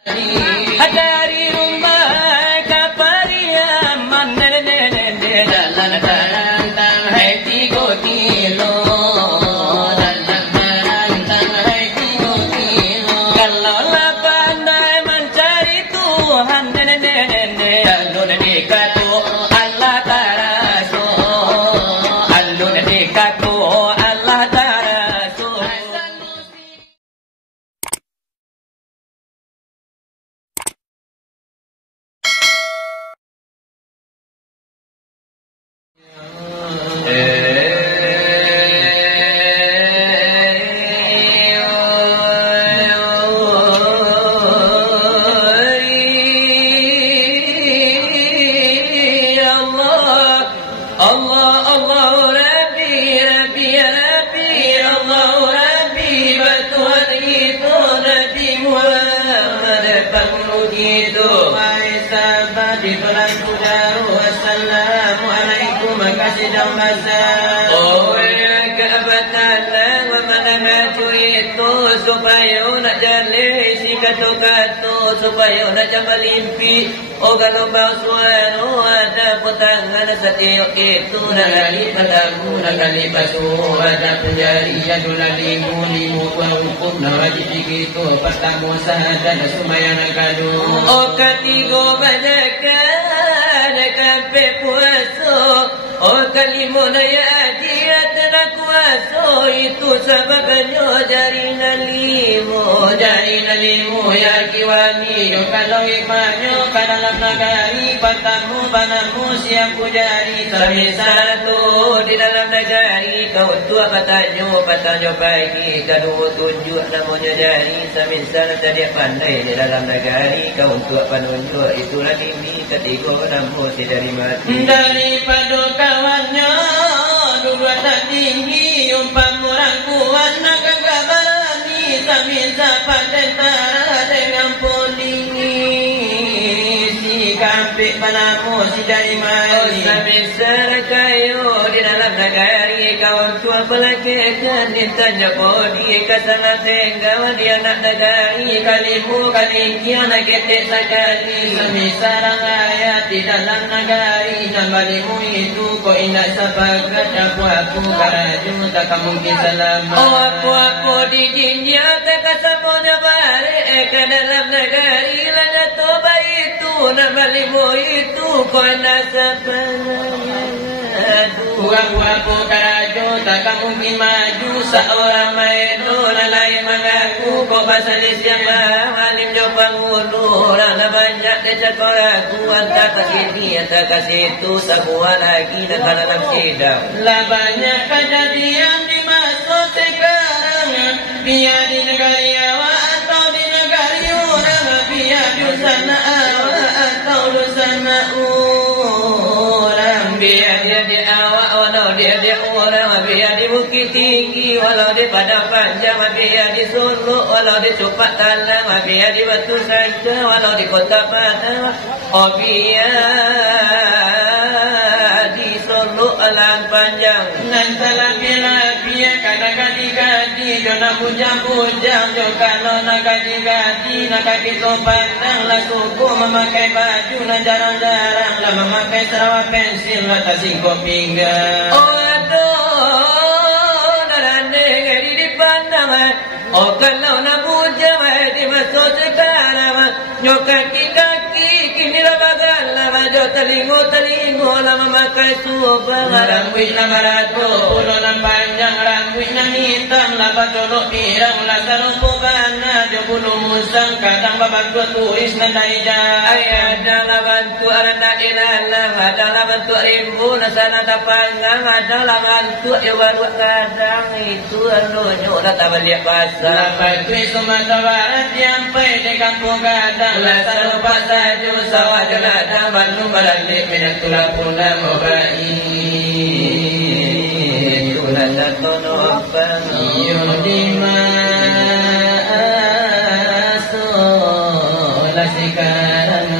Dari rumah kapariaman dalam terantang hai 3 kilo dalam terantang hai 3 kilo kalau lah pandai mencari Tuhan alun dekatu Allah taraso alun dekatu Allah taraso Assalamualaikum makasih dan mazhab. Oh ya keabatan wa manahaju itu supaya nak jalih si kata-kata supaya nak jamal limpi. Oh kalau basuan ada petangan setiap itu nak kali padamu nak kali basuh ada penjari jadul limu hukum nak wajib begitu pertama sahaja nak sumaya nak kadu. Oh ketiga banyakkan kampe puasa. Oh kalimo na ya ajiat na kuaso itu sebabnya jari nalimu ya kiwani yo kalau imanyo kadalam nagari patamu banamu siang pujari sami satu di dalam negari kau tua patanyo pagi kedua tunjuk namanya jari sami sana tadi pandai di dalam negari kau tua panunjuk itulah ini ketiga namu si dari mati daripada kawannya dua tak tinggi umpam orang kuat nak kagak berani sami-sami tentara dengan polisi si kampik panamu si dari mari sami-sami kayu di dalam negari kawan tua pelakirkan ditanya bodi kesana tenggawan di anak negari kalimu kalingkian nak ketek sekali sami-sarang ayat di dalam negari dan balimu itu kau ingat sepakat aku karaju tak mungkin selamat. Oh aku di jinja tak semuanya balik ke dalam negari lana toba itu nak balimu itu kau ingat sepakat aku karaju tak mungkin maju seorang maido lalai mengaku kau pasal siapa malim jawab ngulu lana banyak decakor aku antara kesini antara kesitu semua lagi dan dalam sidang lah banyak kejadian di masa sekarang biar di negara awak atau di negara orang biar di sana awak atau di sana orang biar dia di awak walau dia di orang biar di bukit tinggi walau di padang panjang biar di Solo walau di Cepat Talang biar di Batu Sangka walau di Kota Padang oh biar di Solo alang panjang nan laki-laki kadang gadi jona bujang-bujang jo kalau nak gadi nak kaki pandang lah suku memakai baju nak jarang-jarang lah memakai sarawak pensil lah tak singkong pinggang oh aduh narane ngeri dipandang oh kalau nak bujang di masa sekarang nyok kaki-kaki kini lah bagal lama jo telingo lama memakai subang rambut lama rato pulau nan panjang rambut nan hitam lama colok pirang lah sarupu bana jo bulu musang kadang babantu tulis nan daija ayah adalah bantu arana ilalang adalah bantu rimbu nasana tapanggang adalah bantu iwaru kadang itu anunya udah tak balik pasar bantu Sumatera Barat sampai di kampung kadang lah sarupa saju sawah jeladang Bandung balik minat tulang pulang mobai tulang jatono abang iyo dimasuklah sekarang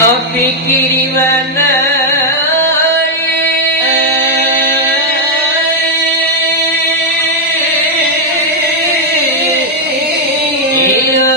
oh pikir mana iyo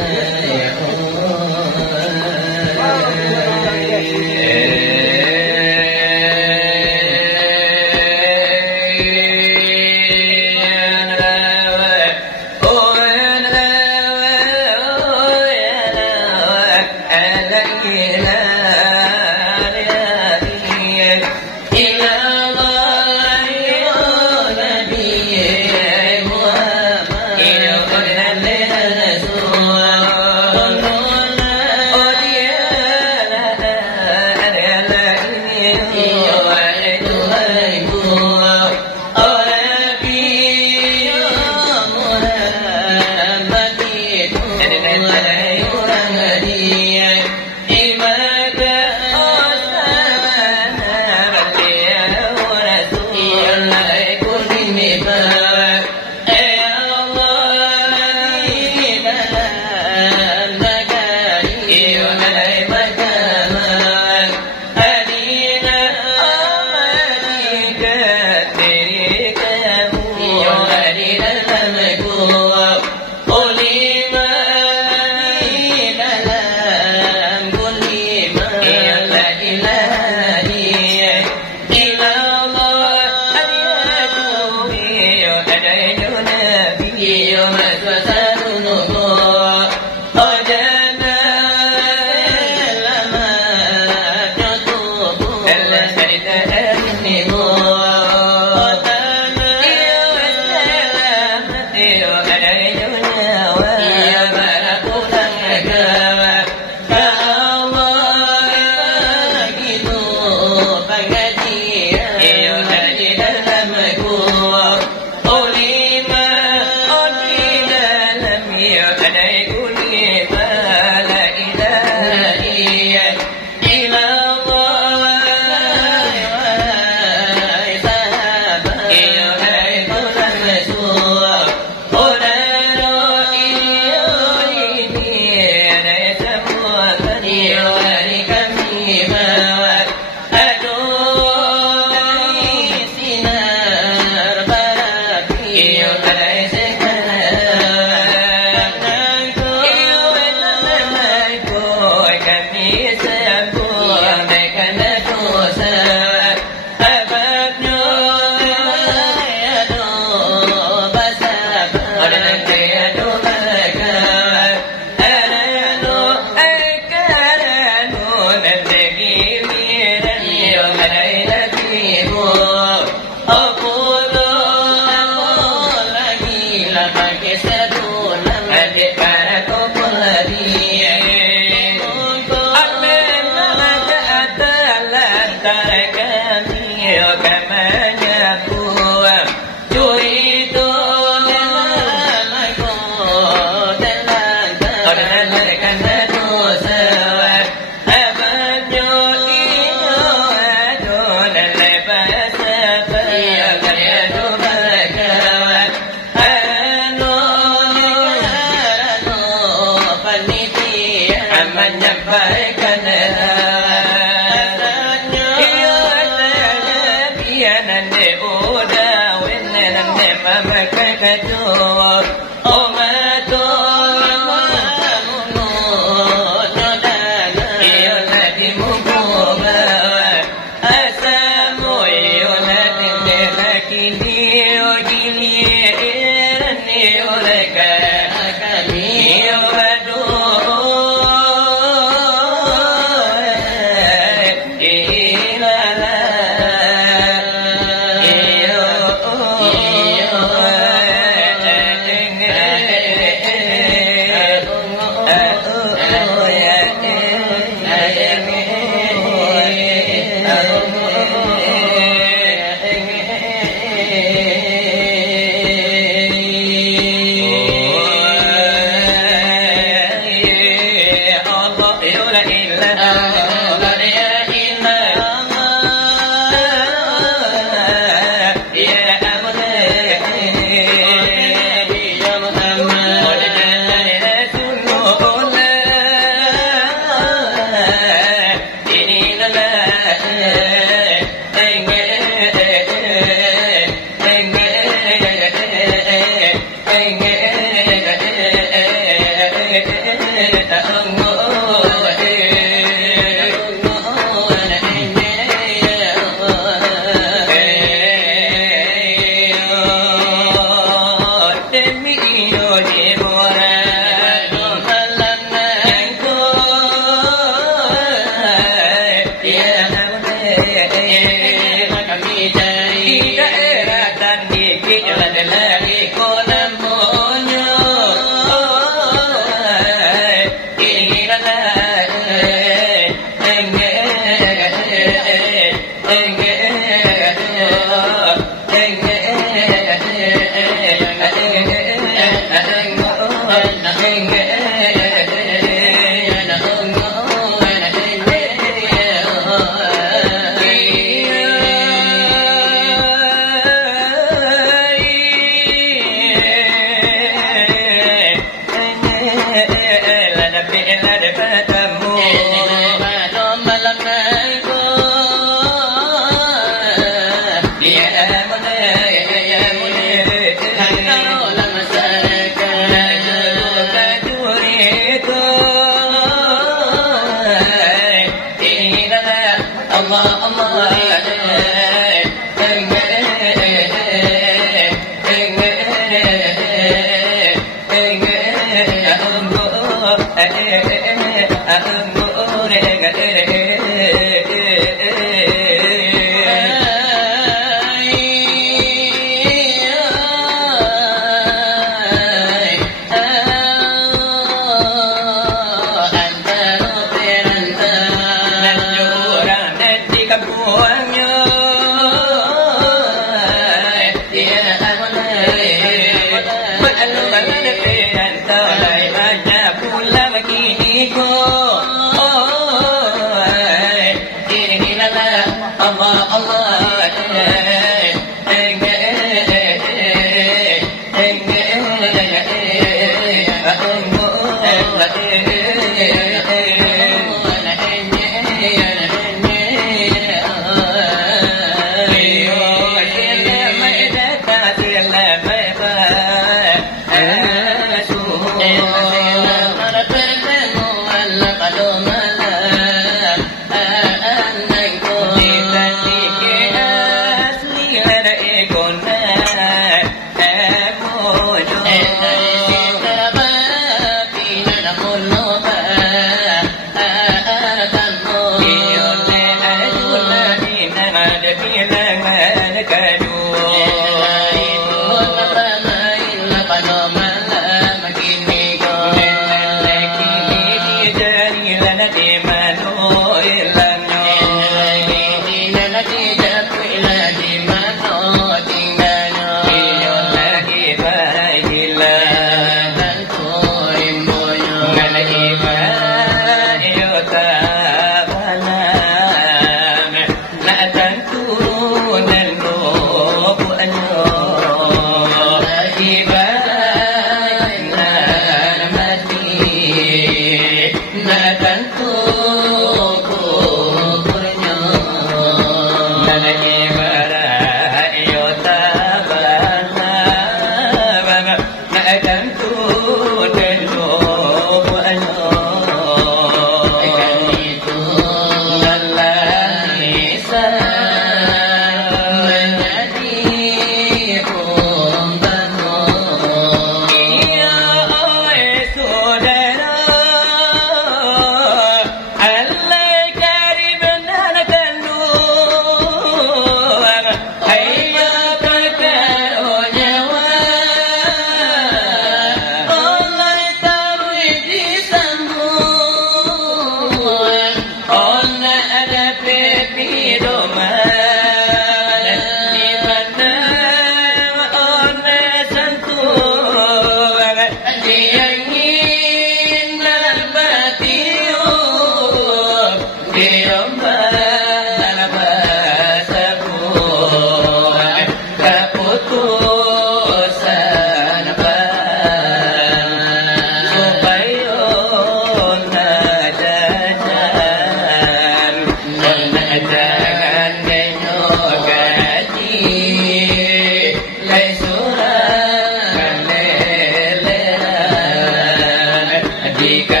Jika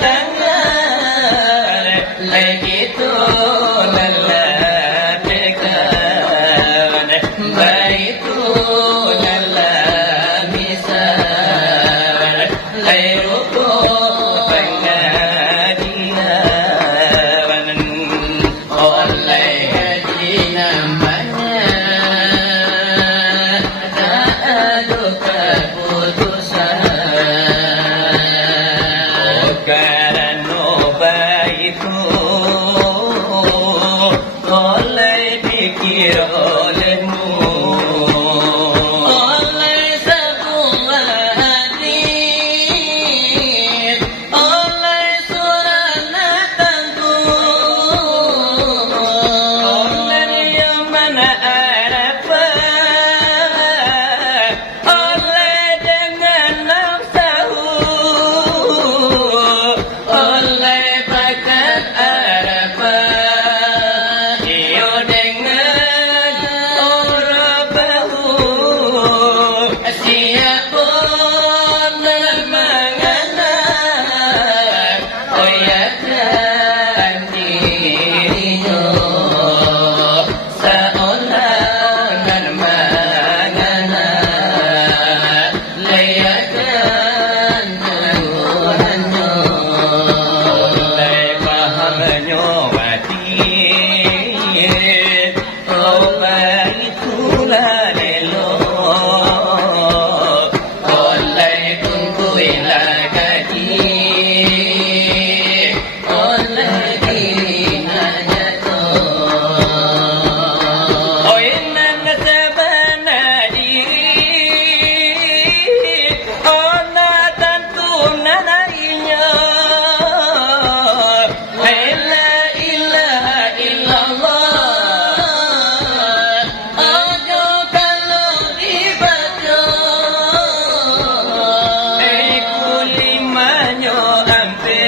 tangan lagi tu lelapkan baik tu lelamisan airuku pengadilan oleh dinamanya tak ada keputusan karena itu oleh pikir olehmu oleh sebuah hadis oleh surat natangku oleh yang mana harapan oleh dengan nafsu oleh bakat harapan iyo dengan orang bahu siapun menganak oyakkan dirinya seolah dan menganak layakan Tuhannya oleh pahamnya mati oleh itulah elok oleh kuntuilah kaji oleh dirinya jatuh oinan sebana diri ona tentu nanainya la ilaha illallah ajo kalau dibaca kulimanyo ampe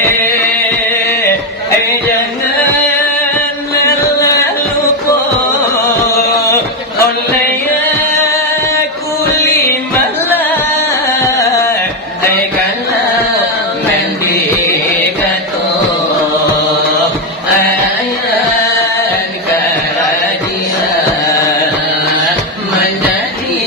jangan lupa oleh kulimalah kalau mendikato ayat kerajaan menjadi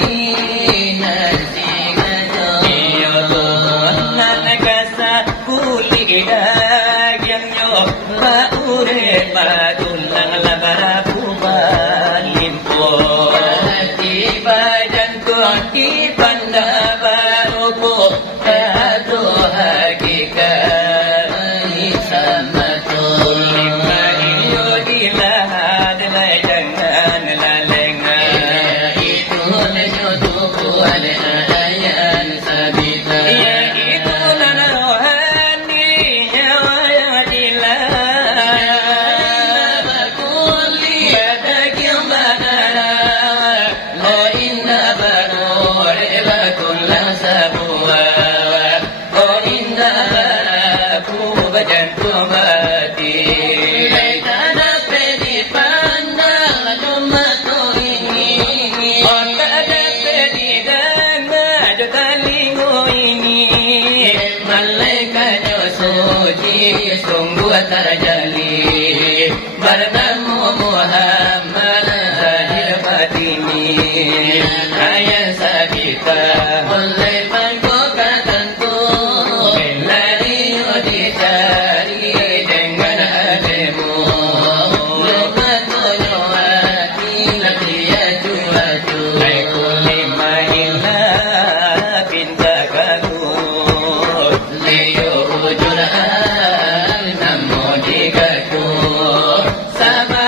nasihatnya iyo Tuhan kasa kuliah yang nyo paure patulang labarapu balimpo hati badan ko di pandabarupo ado hakikat sama lima iyo dilahad na jangan lalengan itu nenyo tubuh alayan sabita ya itu nana rohani nyawa yang dilah bakuli badak yang badara lo inna barore bakulah sabuah oh inna baraku bajanku mati tanah pedi pandang cuma tu ini oh tak ada pedi dan maju telingo ini malaikatnya suci sungguh terjali bertemu Muhammad zahir batini ayat sabita oleh bangkokan tentu lari dicari dengan ademu lepas hati dia cuacu aku lima ilah pinta kagu leo juran namo dikaku sama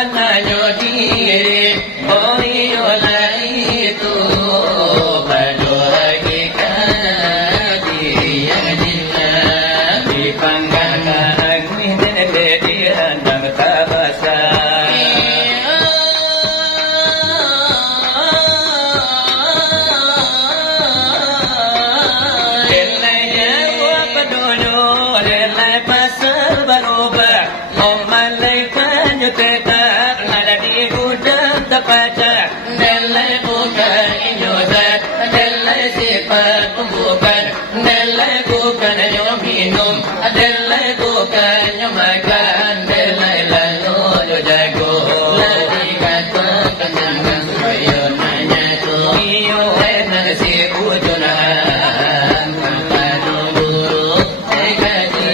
bukannya makan belai lalu jago lagi kata kenyang ayo nanya tu iyo nasi ujunan kalau guru kaji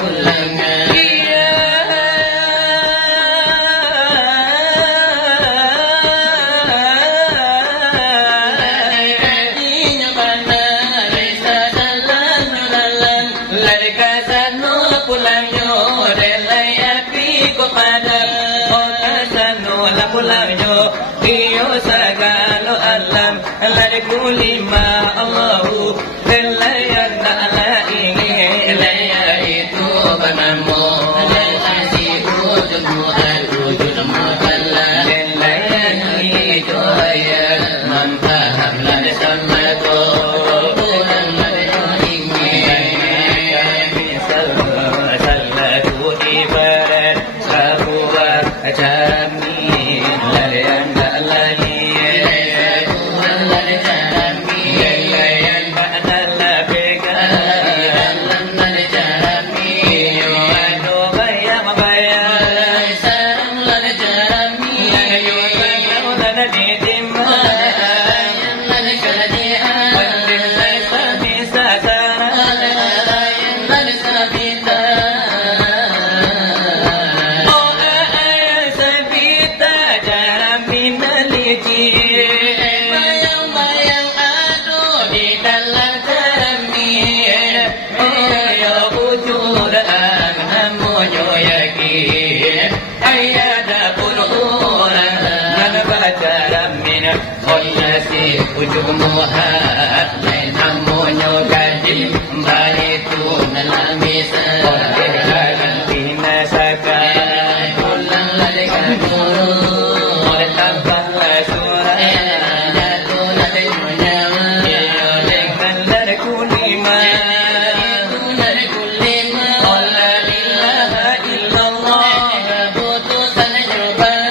ulangan pulangnya iyo sagalo alam larikuli ma Allahu delayan ala ini laya itu banamu lelasi ujungmu al-ujud mukalla delayan itu ya mempaham lada sama tu pulang lada ingin salatu ibarat sabuah jami ujungmuha lain amunyo gaji balitu nalamisa olehkan pinasaka pulang lalikan guru oleh tambahlah surah jatuh nadi menyawa olehkan dari kulima dari kulima Allah ilaha illallah keputusan jubah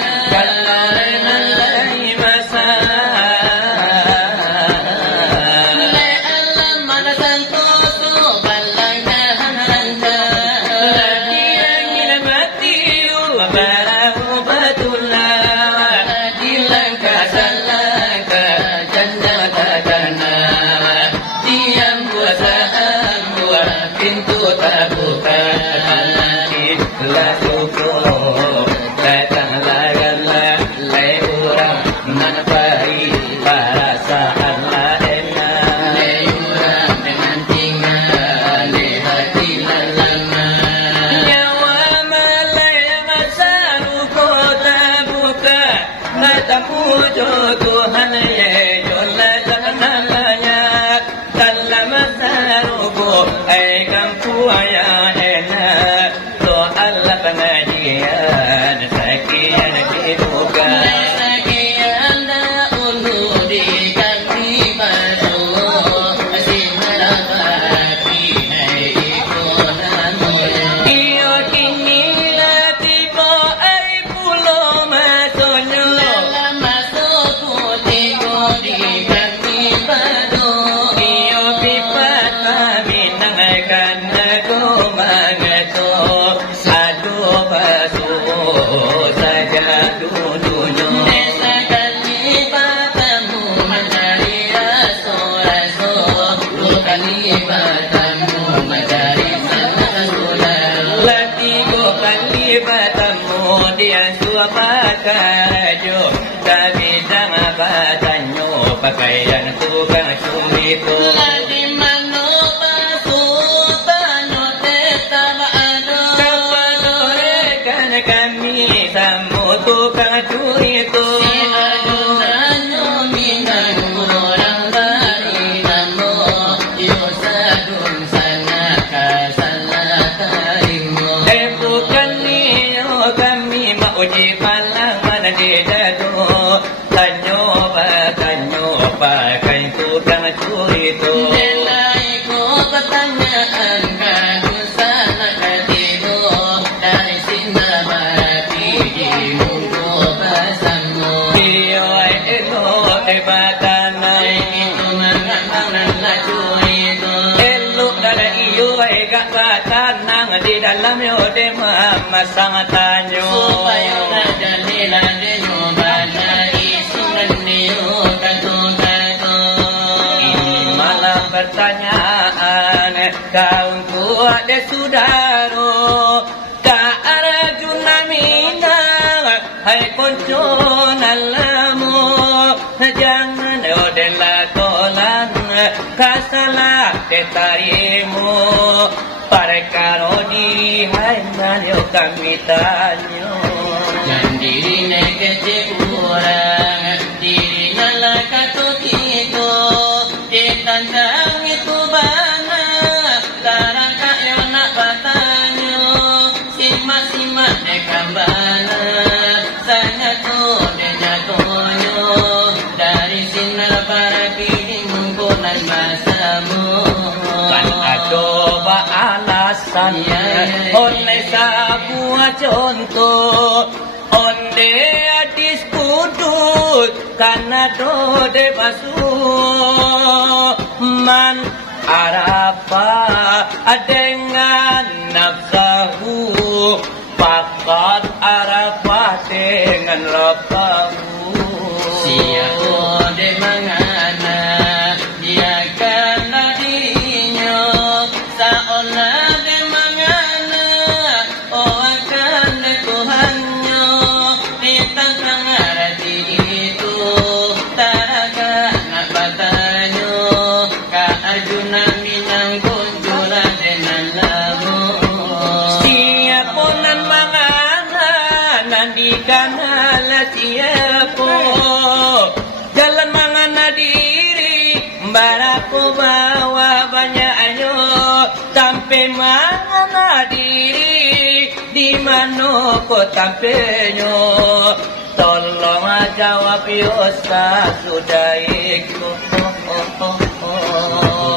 pakaian tukang curi itu lagi mano pasutanyo tetamaano kapadorekan kami samu tukang curi itu si adunanyo minang orang dari namo yosadun sana kasalah tarimu bukan niyo kami mauji palang mana didadu tanyo pakai tukang curi itu nilai ko pertanyaan kadu sana katido dari sinda mati di mundo pasanmu dalam yode mama sang tanyo supaya jadilah denyo badai sungan niu katu ini malam pertanyaan kaum tua de sudaro ka arjuna minang hai konco nalamu jangan yode lakolan kasalah ketarimu Parekano di hai manyo kami tanyo dan diri nekece kurang diri nala katutito ditantang itu bana tarang kayo nak batanyo sima dekambana sanya tu dejatonyo dari sinar para piling kunan masamu kan adoba alasan onne sebuah contoh onde adis kudut karena dode basuh man arapa dengan nafsahu fakat arapa dengan rabbahu siapa de mangana dia kena dinyo saolah de mangana oh akan de Tuhannya ditantang arti itu taraga nak batanyo ka Arjuna minang kunjula denan lamu siapa nan mangana nandikana la siapa jalan mangana diri baraku bawa banyak ayo sampai mangana diri di mana kau tampilnya tolong jawab yosa sudah ikut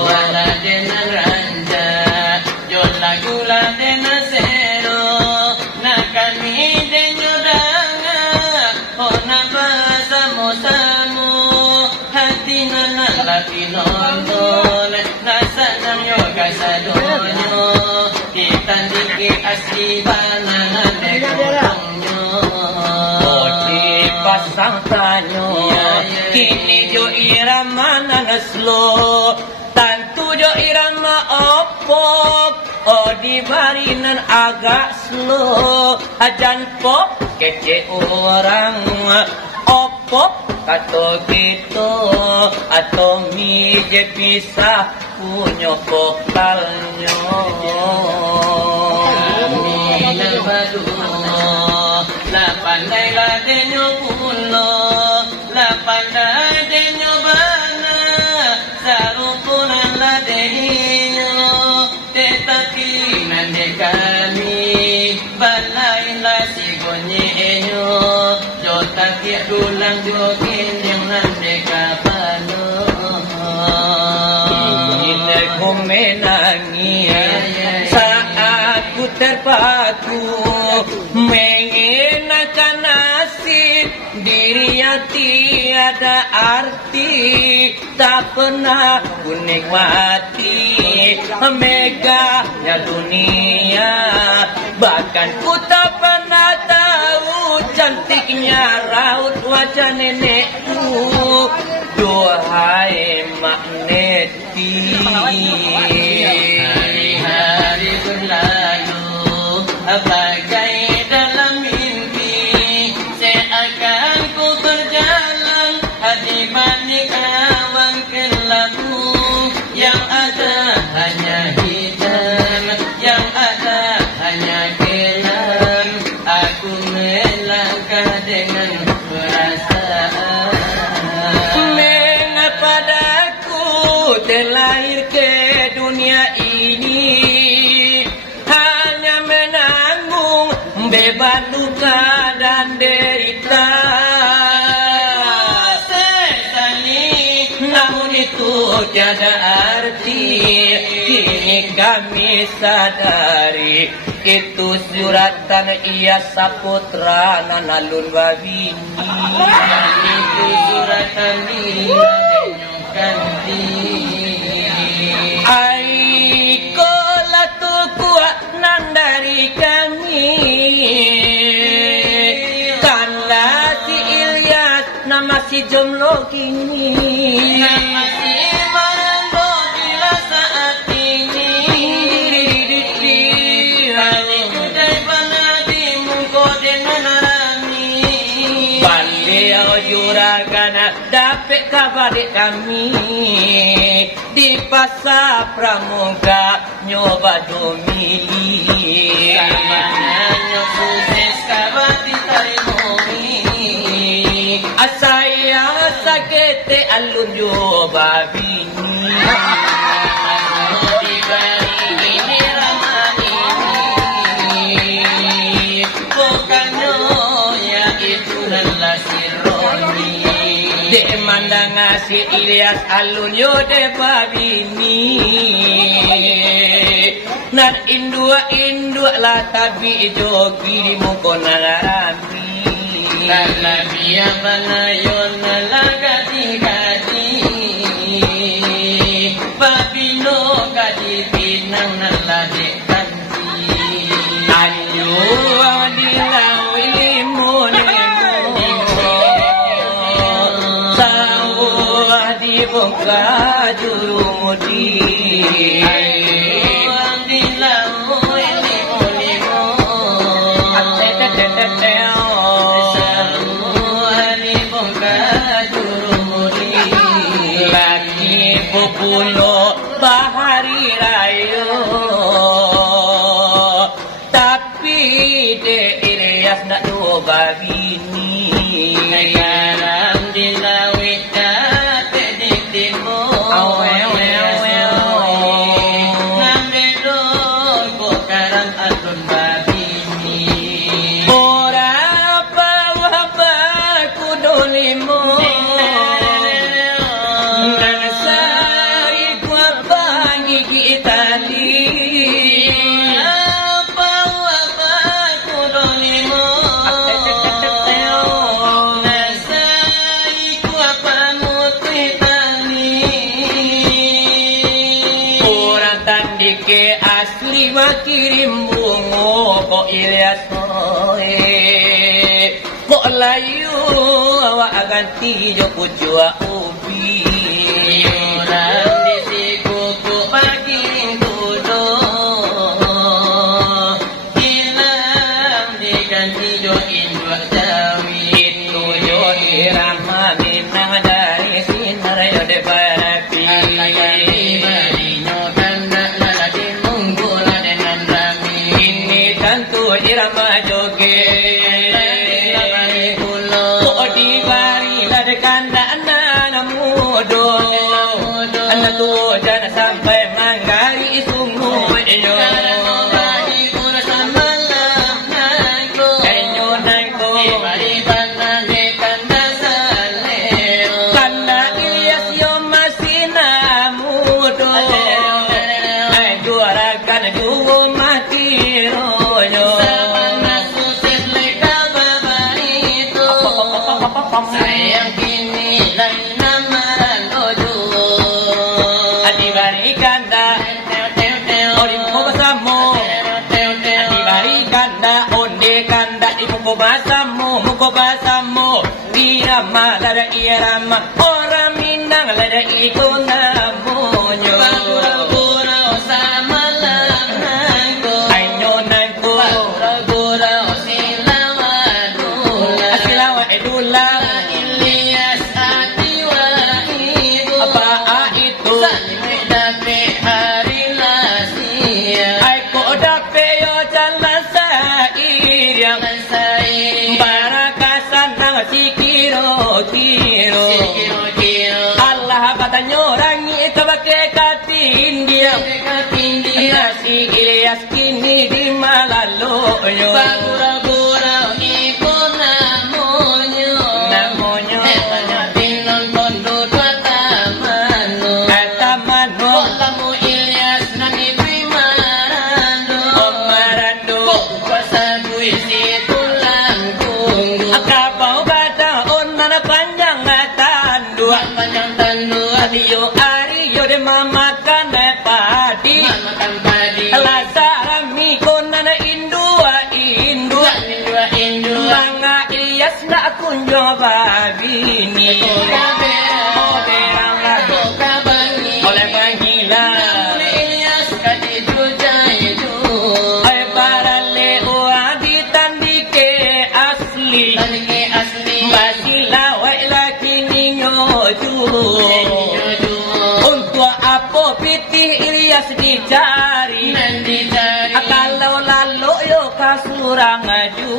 wala denan ranja jola gula denan sero nakami denyo danga ona basamu samu hati nana lati nondol nasanam yoga sadonyo ditandiki asli banana nekonyo odi pasang tanyo kini jo irama nanaslo tantu jo irama opok odi barinan agak slow ajan pop kece orang opok atau gitu atau mije pisah punya vokalnya minal badu la pandai la denyo puno la pandai denyo bana sarupunan la denyo tetapi nande kami balai la sigonye enyo jota tiak dulang jokin yang nande kapano ini ku menangis saat ku terpaku mengenakan nasib diri yang tiada arti tak pernah ku nikmati megahnya dunia bahkan ku tak pernah tahu cantiknya raut wajah nenekku duhai mak neti hari-hari berlalu bagai dalam mimpi seakan ku berjalan hati balik awan kelabu yang ada hanya hitam yang ada hanya kelam aku melangkah dengan perasaan mengapa daku terlahir ke dunia ini hanya menanggung beban duka dan derita sesali namun itu tiada arti kini kami sadari itu suratan ia saputra nanalun babini itu suratan ia ganti ai kola tu kuat nanda dari kami. Karena si Ilyas nama si jomblo kini, nama si Mando bila saat ini. Hanya kudai panadi mungko dengan rami. Beliau juragan dapat kabar kami di pasar pramuka nyoba domili. Samanya sukses kabar ditarimoni. Asaya sakete alun nyoba bini. Dek mandang si Ilyas alun yo de babini. Nan indua lah tapi jogi di muko nalarami. Nala biya banayon nalagati-gati. Babino gadi pinang naladek kanti. Anyo adilaw ilimon. Buka jurumudi Andilamu ilmu-ilmu Ateteteteteo Samuani buka jurumudi Lagi populo bahari rayo Tapi de Ilyas nak doba bini Ngayaram dilawit kirim bungo kok Ilyas kok layu awak ganti jo kucua ubi orang di sikuku pagi kudo hilang diganti jo indua jawi itu jo dirama minang dari sinar yo de barapi irama joge kok dibari ladkan dana mudo anak tu jangan sampai menggari sungguh enyo sayang kini lain namaran ojo adibari kanda ori muko basamu adibari kanda onde kanda di muko basamu irama lada irama orang Minang lada ikona monyo gura sama lanangko ayo nangko gura silawa edula Allah katanya orang itu pakai katin dia nasi Ilyas kini di Malaloyo gura-gura ibu namonyo tinon kondo dua tamano lamu Ilyas nani primarando kuasa puisi tulang tunggu akabau kata onana panjang tandua Adio Ari yode mamakan padi Lasarami konana kunjung babi ni oleh panggila ay barale uadi tandike asli basila wa lakini nyoju untuk apa pitih Ilyas dicari kalau lalu yo kasurang aju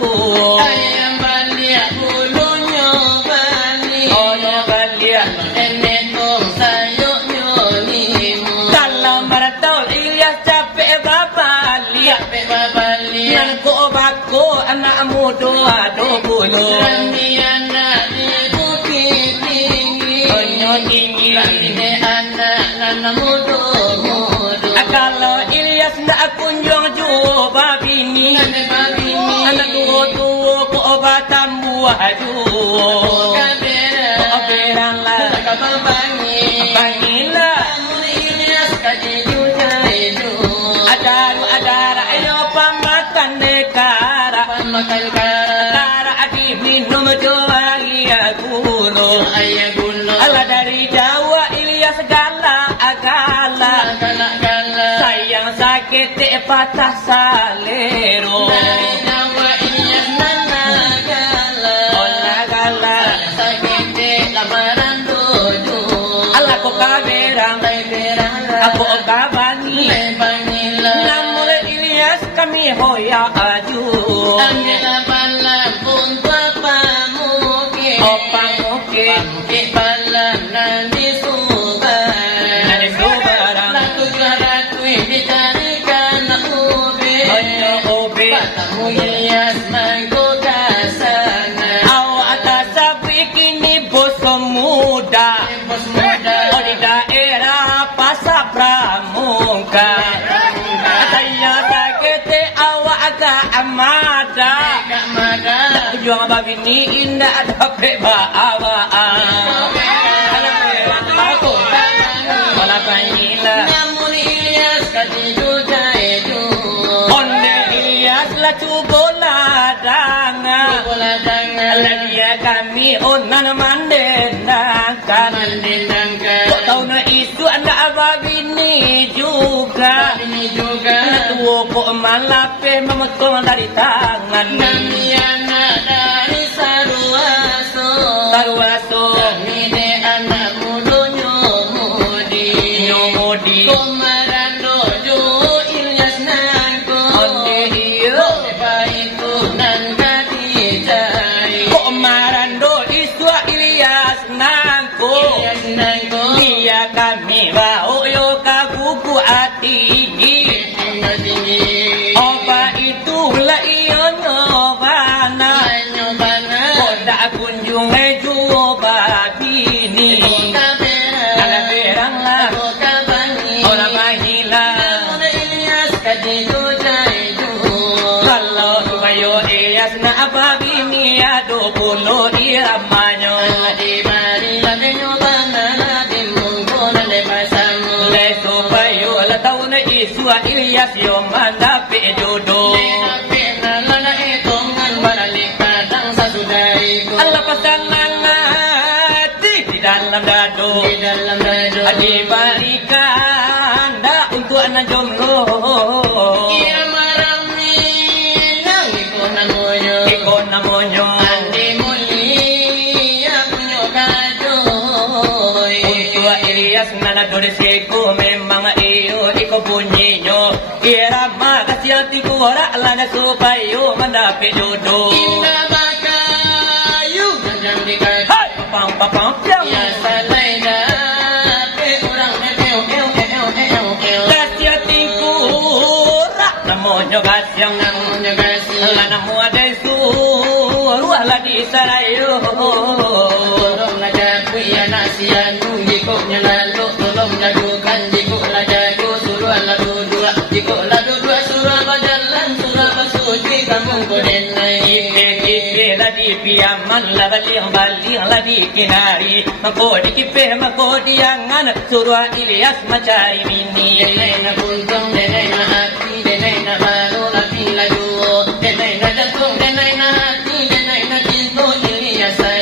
ayam balik bulunya balik ono balik enetong sayuknya lima kalau mertau Ilyas capek babalik yang ko bako anak muda 20 rami anak di bukit tinggi onyo tinggi rami anak muda kalau Ilyas nak kunjung jumpa bini anak tua ko obatan buah ju operan lah bangila adar ayo pamakan dekara kara adi minum jawari gulu ala dari Jawa Ilyas galak agala sayang sakit patah salero ala ko kaberang ako kabani namun Ilyas kami hoya aju opang oke nani subarang onyo obe aw atasa bikini bos muda oh di daerah Pasar Pramuka saya sakete awak agak amada juang babi ni indah dapat bawa aku wala panila onde Ilyas la tubola danga dia kami onan mandenangkan kok tahu na isu anak babi ni juga anak tua kok malape memekong dari tangan Saruaso nyomodi onde iyo kok marando isu Ilyas nangko dia kami bau yo kagugu atigi oba itu lah iyo nyobana koda kunjung juba bini ala berang lah orang mahila kalau tumayo Ilyas na apa bini ado puno iramanyo le tumayo la tahu na isu Ilyas yo manda pe jodoh Allah pasangan hati di dalam dado diberikan dah untuk anak jomblo iko namonyo untuk Ilyas nana doreseku memang iyo iko bunyinya irama kasih hatiku ora lana supaya mendapat jodoh hai papang ya salaina pe orang kasih hatiku rak namonyo kasih lana muada suruh lah di sarayo tolong jago ya nasian jiko nyelalu tolong jagokan jiko lah jago suruh lah dua jiko lah dua suruh berjalan suruh bersuci kampung kodenai kipe lah di piaman lah baling lah di kinari makodi kipe makodi angan suruh Ilyas mencari bini denai na kuntung denai na hati denai na baru lagi laju denai na jantung denai na hati denai na cinta Ilyas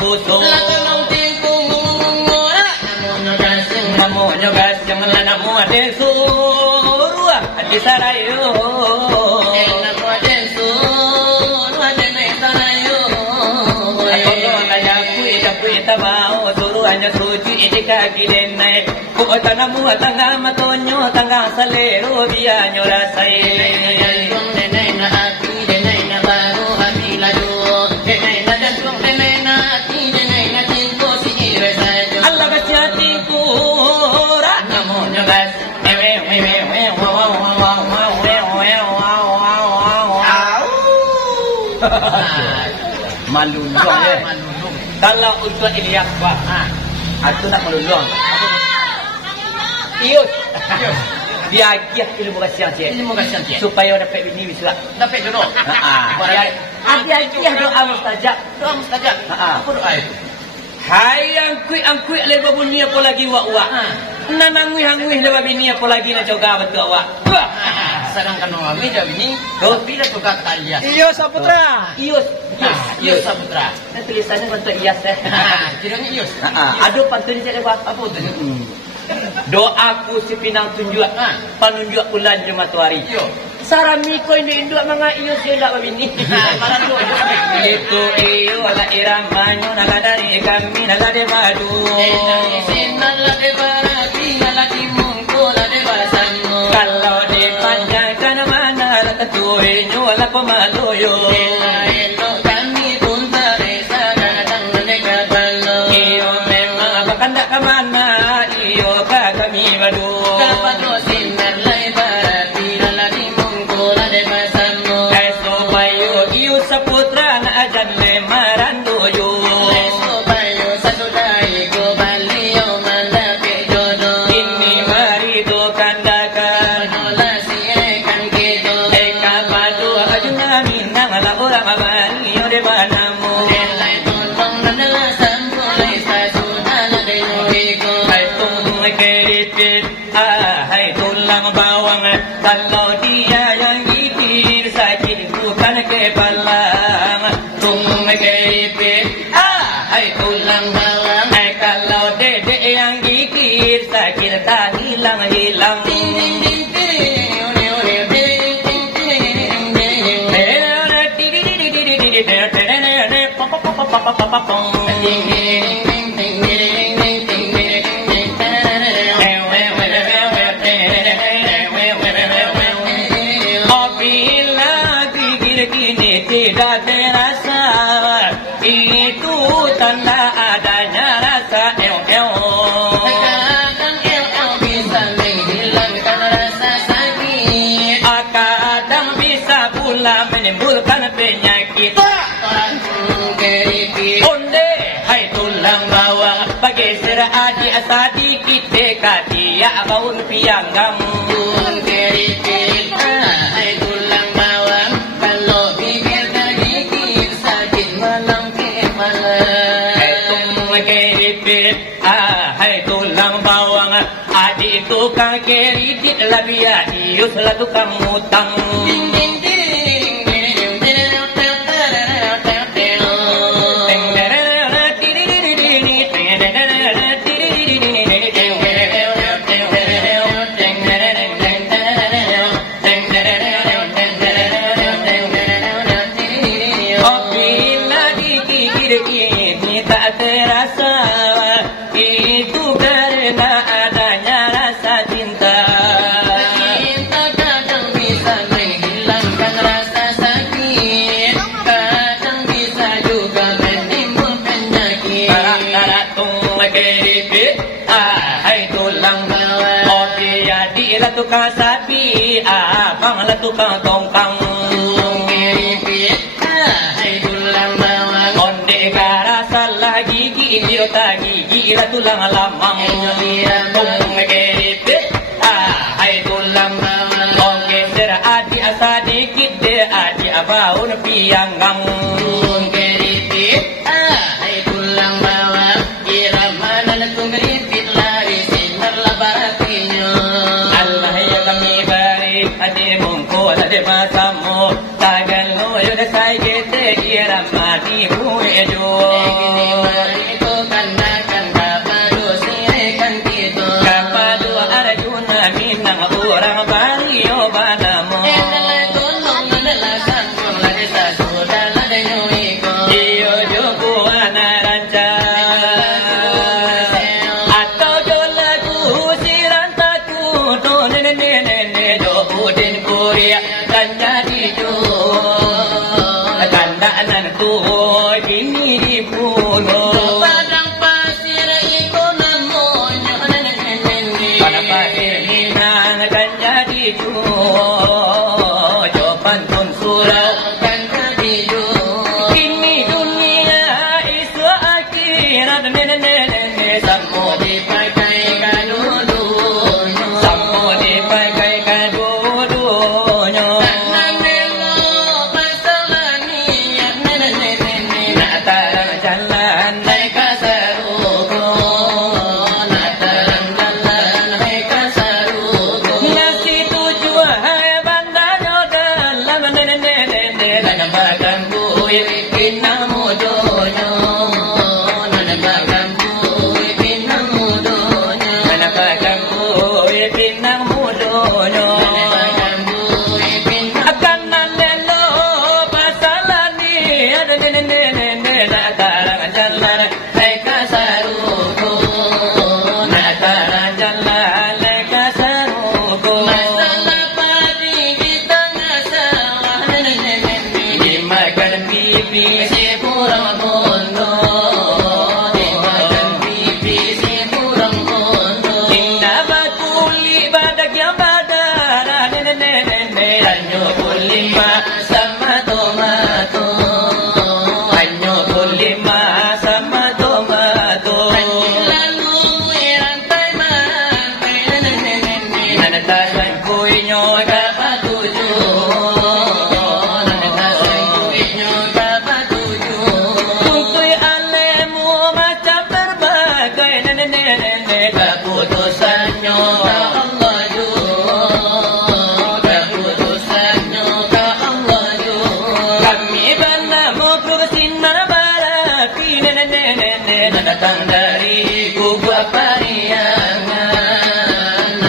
susu. Latanong tingkong ngumura. Namo nyo gasyang namo aden surua ati sarayo. Namo aden surua aden sarayo. Ako kaya kui tabao suru hanya suci ika gilenai. Ku tanamu tangga matonyo tangga salero biya nyo rasai. Denai na ati denai na baru hati laju. Denai na jantung denai na ati denai na cinta si iresajo. Allah kasiati ku ra namo nyo gas. Malulong ya. Kalau untuk Ilyas Wah, aku nak melulong. Ius. Diajar ilmu kasihan cik. Ilmu kasihan cik. Supaya dapat bini wisulah. Dapat jodoh. Diajar doa mustajab. Doa mustajab. Apa doa itu? Hai angkui leba bunyi apa lagi wak. Nanangui leba bini apa lagi nak coba betul wak. Sedangkan kami dah bini, kopi dah tukar Ilyas. Ius Saputra. Ius Saputra. Tulisannya bentuk Ias Kiranya Ius. Aduh pantun ni saya apa tu? Doaku si pinang tunjuk. Panunjuk bulan Jumat hari. Sarami ko ini induk mga iyo sila babini. Itu iyo ala iramanyo nagadari kami nagade madu. Nalade barati nalade mungko nalade basanmo. Kalau dipanjangkan mana ala ketuhinyo ala pemaluyo. Elo kami pun teresa datang mendekat balo. Iyo memang apa kandak ke mana iyo ka kami madu. Dapat lo sinar lai barati nalade mungko nalade basanmo. Supaya iyo Saputra na ajan lemaran doyo. Supaya satu dai ko baliyo malapit jodoh. Ini mari do kandakan. Nola sirekan kejo. Eka padu ajuna minang ala orang abani ode banamu. Delai tolong nandala sampulai sasuna nade nohiko. Hai tung keripit, hai tulang bawang. Kalau dia yang gigit sakit bukan kepalang. Tung keripit, hai tulang bawang. Kalau dedek yang gigit sakit tak hilang. Ding ding ding ding, ole ole ding ding ding ding. Ding ding ding ding ding ding ding ding Apabila gigit kini tidak terasa, itu tanda adanya rasa Kadang el bisa menghilangkan rasa sakit. Kadang bisa pula menimbulkan penyakit. Keripit Onde hai tulang bawang bergeser adik sedikit dekat dia bau pianggam. keripit, hai tulang bawang. Kalau pikir sedikit sakit malam ke malam. Keripit, hai tulang bawang. Adik tukang keripit lah biar ius lah tukang utang. Ding ding ding ding ding ding. Apabila digigit ini tak terasa, itu karena adanya rasa cinta. Cinta kadang bisa menghilangkan rasa sakit, kadang bisa juga menimbulkan penyakit. Tung keripit, hai tulang bawang. Oke jadi lah tukang sapi, abang lah tukang tongkang. Keripit, hai tulang bawang. Onde karasa lah gigi, dia tak gigi lah tulang lamang. Tung keripit, hai tulang bawang. Oke adik sedikit deh adik baun pianggam. Keripit, hai tulang bawang. Kira mana letung keripit lari sinar labaratinya. Allah ya kami bari adik mungko adik masamu. Tagal lo yo de sai gete kira mati buejo. Sampo dipakaikan dulunya, Sampo dipakaikan dulunya. nak nelo masalah ni, Nak tarang jalan naik kasaruko, nak terang jalan naik kasaruko. ngasih tujuan hai bandanya dalam Nanabakan kuih pinamudonya, nanabakan kuih pinamudonya, Nanabakan kuih pinang mudonya. nanabakan kuih pinam. Akan nalelo masalah ni ada nak tarang jalan Naik kasaruko, nak tarang jalan naik kasaruko. masalah padi kita masalah Dimakan pipi si kurang bondo, dimakan pipi si kurang bondo. indah bakuli badak yang badara Hanyo kulima Sama tomato, Hanyo kulima sama tomato lalu rantai mantai, Nanatasan kuinyo dapat tujuh, nanasan kuihnya dapat tujuh. Tuntui alemu macam berbagai Keputusannya ke Allah juga, keputusannya ke Allah juga. Kami bernamu kursinar barati Datang dari gubuk pariangan,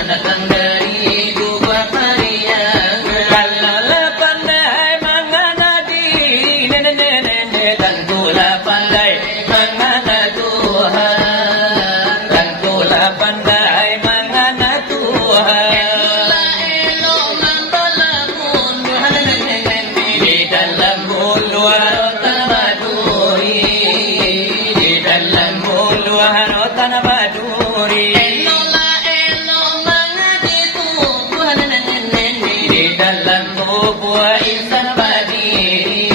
datang dari gubuk pariangan. Kalau pandai mengenadi Tentulah pandai mengana Tuhan, Tentulah pandai mengenal Tuhan itulah elok membelamun di dalam Mulu harotan baduri Di dalam mulu harotan baduri eloklah elok mengerti Tuhan Di dalam tubuh insan berdiri,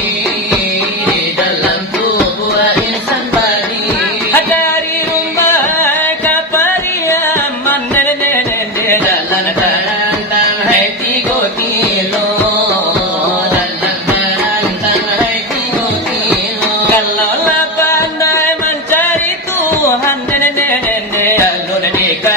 di dalam tubuh insan berdiri. dari rumah ke pariaman Dalam terantang hai 3 kilo, dalam terantang hai 3 kilo. Kalau lah pandai mencari Tuhan Lalu nikah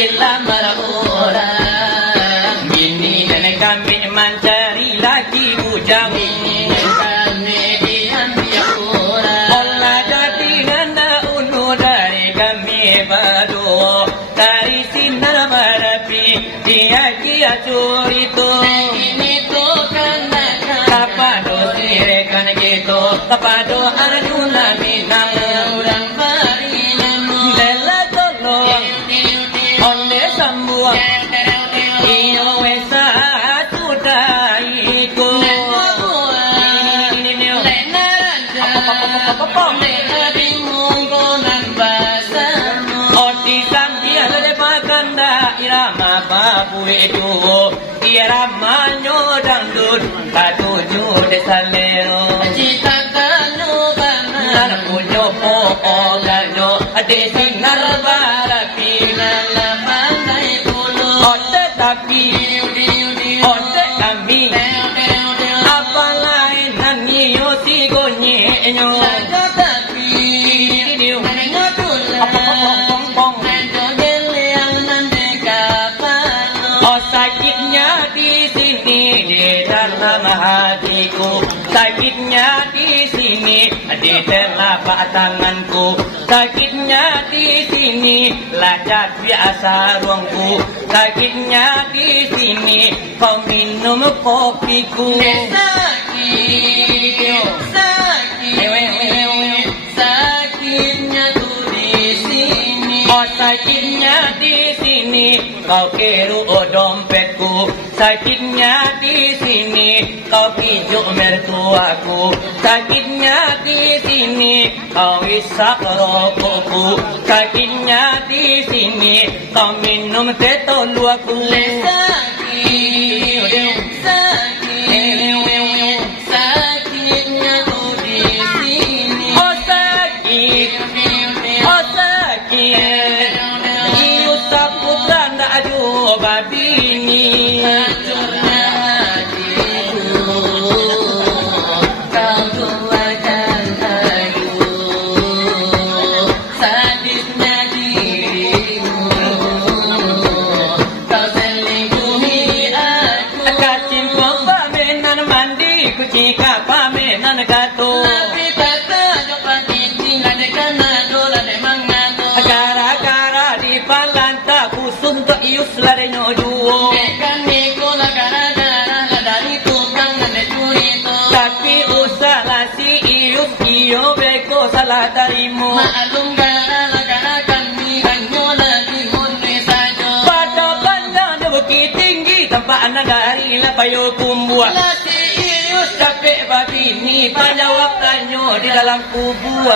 dilamar orang. Bini nenek kami mencari laki bujang. Bini kami diambil orang. Olah jadi nanda unu dari kami berdua. Dari sinar berapi dia kia curi tu. Ini tu kena Kapado sirekan gitu. Kapado arjuna minang. orang bari namu. Lela tolong. Onde sambua. Iyo wesa tudaiku. Oti sambil lepakanda irama babu itu. Irama nyodangdut katuju desalero. Cita kanu kana Nana punyo po ogano ade sinar barapi. pandai bulu. Ote tapi ote kami. Apa lain nani yo sigo nyenyo. Lajo tapi menengok tulang. Lajo gele yang nanti kapano. Oh sakitnya di sini di dalam hatiku. Sakitnya di sini di telapak tanganku. Sakitnya di sini lacat biasa ruangku. Sakitnya di sini kau minum kopiku. Sakitnya tuh di sini. Oh sakitnya di sini kau keru dompetku. Sakitnya di sini kau pijuk mertuaku. Sakitnya di sini kau isap rokokku. Sakitnya di sini kau minum teh toluaku. Sakitnya tuh di sini. Oh sakit, oh sakit. Iusap putra ndak ajuba bini. Hancurnya hatiku, kau tuakan aku. Sadisnya dirimu, kau selingkuhi aku. Kacim pamenan mandi kucika pamenan gato. Tapi kata jopan ini nade kanado nade mangado. Gara-gara di palanta kusun to ius lare nyoduo. Ikan nikola gara-gara dari tukang nade curi to. Tapi usaha si ius iyo beko salah darimu. Maklum gara-gara kami hanya lagi murni saja. Pada pandang di bukit tinggi tempat anak dari lapayo kumbuah. Lati ius Capek babi ni pada waktunya di dalam kubur.